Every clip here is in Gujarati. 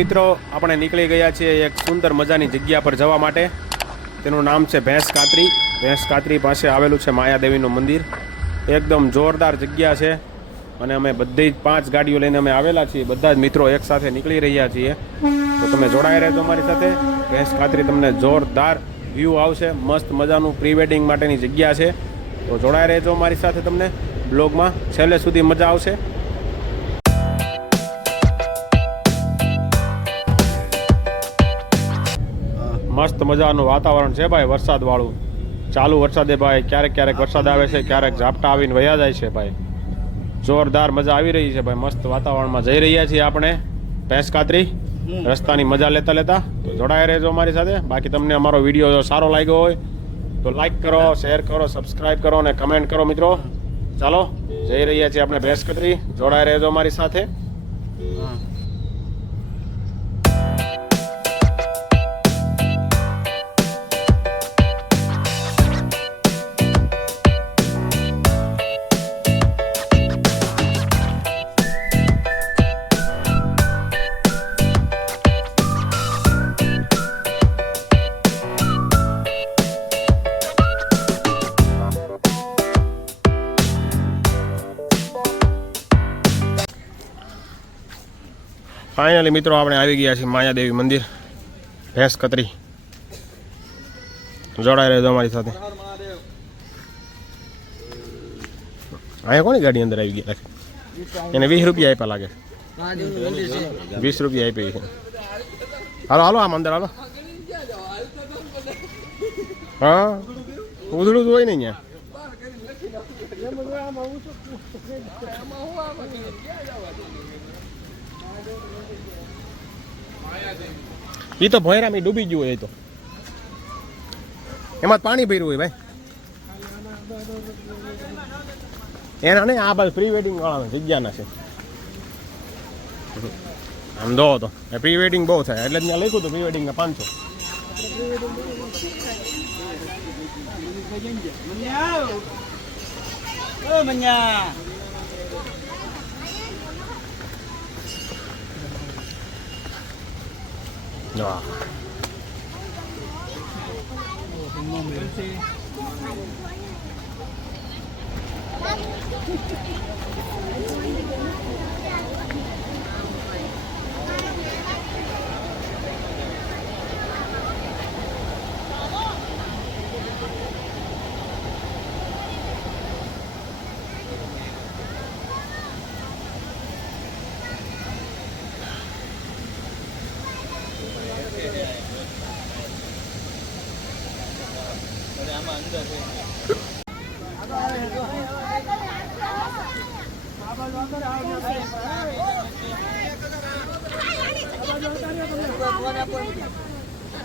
મિત્રો આપણે નીકળી ગયા છીએ એક સુંદર મજાની જગ્યા પર જવા માટે. તેનું નામ છે ભેંસ કાતરી. ભેંસ કાતરી પાસે આવેલું છે માયાદેવીનું મંદિર. એકદમ જોરદાર જગ્યા છે અને અમે બધી જ 5 ગાડીઓ લઈને અમે આવેલા છીએ. બધા જ મિત્રો એકસાથે નીકળી રહ્યા છીએ. તો તમે જોડાઈ રહેજો અમારી સાથે. ભેંસ કાતરી તમને જોરદાર વ્યૂ આવશે. મસ્ત મજાનું પ્રી વેડિંગ માટેની જગ્યા છે. તો જોડાઈ રહેજો અમારી સાથે. તમને બ્લોગમાં છેલ્લે સુધી મજા આવશે. મસ્ત મજાનું વાતાવરણ છે ભાઈ, વરસાદ વાળું. ચાલુ વરસાદે ભાઈ ક્યારેક ક્યારેક વરસાદ આવે છે, ક્યારેક ઝાપટા આવીને વયા જાય છે ભાઈ. જોરદાર મજા આવી રહી છે ભાઈ. મસ્ત વાતાવરણમાં જઈ રહ્યા છીએ આપણે ભેંસ કાતરી. રસ્તાની મજા લેતા લેતા તો જોડાઈ રહેજો અમારી સાથે. બાકી તમને અમારો વિડીયો જો સારો લાગ્યો હોય તો લાઈક કરો, શેર કરો, સબસ્ક્રાઈબ કરો અને કમેન્ટ કરો મિત્રો. ચાલો જઈ રહ્યા છીએ આપણે ભેંસ કાતરી. જોડાઈ રહેજો અમારી સાથે. ફાઇનલી મિત્રો આપણે આવી ગયા છીએ માયાદેવી મંદિર ભેંસ કાતરી. જોડાઈ રહેજો અમારી સાથે. અહીંયા કોની ગાડી અંદર આવી ગયા? એને 20 રૂપિયા આપ્યા લાગે. 20 રૂપિયા આપી છે. હાલો હાલો આમ અંદર હાલો. હા ઉધડું જ હોય ને અહીંયા. એ તો ભોયરામાં ડૂબી ગયું હોય. તો એમાં પાણી ભર્યું હોય ભાઈ. એના ને આ બાજુ પ્રી વેડિંગ વાળા જગ્યાના છે. આમ દો તો પ્રી વેડિંગ બહુ થાય એટલે ત્યાં લખ્યું હતું પ્રી વેડિંગના 500. વાહ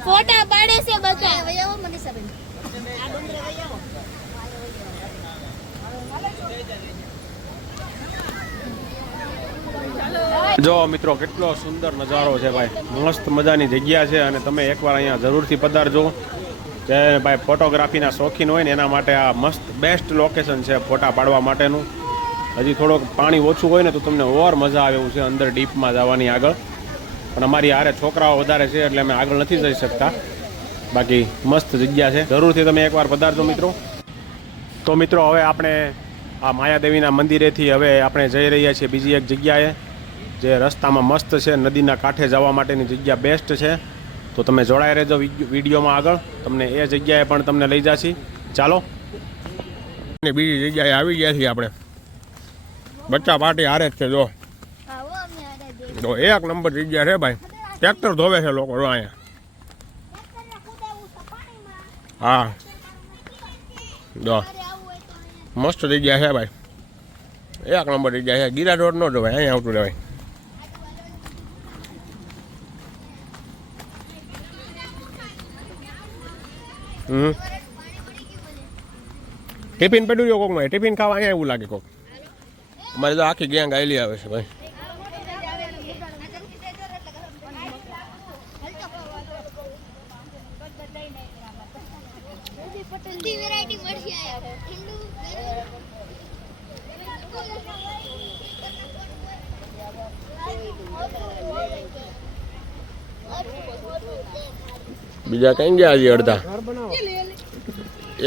ફોટા પાડે છે બધા. વયાવો મનીષાબેન. જો મિત્રો કેટલો સુંદર નજારો છે ભાઈ. મસ્ત મજાની જગ્યા છે અને તમે એકવાર અહીંયા જરૂરથી પધારજો. જે ભાઈ ફોટોગ્રાફીના શોખીન હોય ને એના માટે આ મસ્ત બેસ્ટ લોકેશન છે ફોટા પાડવા માટેનું. હજી થોડોક પાણી ઓછું હોય ને તો તમને ઓર મજા આવે એવું છે અંદર ડીપમાં જવાની આગળ. પણ અમારી હારે છોકરાઓ વધારે છે એટલે અમે આગળ નથી જઈ શકતા. બાકી મસ્ત જગ્યા છે, જરૂરથી તમે એકવાર પધારજો મિત્રો. તો મિત્રો હવે આપણે આ માયાદેવીના મંદિરેથી હવે આપણે જઈ રહ્યા છીએ બીજી એક જગ્યાએ જે રસ્તામાં મસ્ત છે. નદીના કાંઠે જવા માટેની જગ્યા બેસ્ટ છે. તો તમે જોડાઈ રહેજો વિડીયોમાં આગળ. તમને એ જગ્યાએ પણ તમને લઈ જાશી. ચાલો બીજી જગ્યાએ આવી ગયા છીએ આપણે. બચ્ચા પાર્ટી હારે જ છે. જો એક નંબર જગ્યા છે ભાઈ. ટ્રેક્ટર ધોવે છે લોકો જો અહીંયા. હા જો મસ્ત જગ્યા છે ભાઈ. એક નંબર જગ્યા છે. ગીરા રોડ નો જોવાય, અહીંયા આવતું રહેવાય. ટિફિન પડ્યું કોક માં. ટિફિન ખાવા અહીંયા એવું લાગે કોક. અમારે તો આખી ગેંગ આવેલી આવે છે ભાઈ. બીજા કઈ ગયા હજી અડધા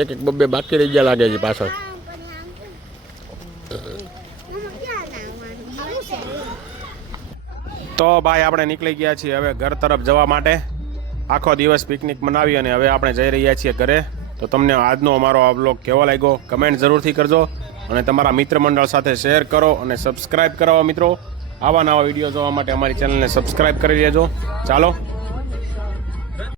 એક એક બબ્બે બાકી રહી ગયા લાગે છે પાછળ. તો ભાઈ આપણે નીકળી ગયા છીએ હવે ઘર તરફ જવા માટે. આખો દિવસ પિકનિક મનાવી અને હવે આપણે જઈ રહ્યા છીએ ઘરે. તો તમને આજનો અમારો આ બ્લોગ કેવો લાગ્યો કમેન્ટ જરૂરથી કરજો અને તમારા મિત્ર મંડળ સાથે શેર કરો અને સબસ્ક્રાઈબ કરાવો મિત્રો. આવા નવા વિડીયો જોવા માટે અમારી ચેનલને સબસ્ક્રાઈબ કરી લેજો. ચાલો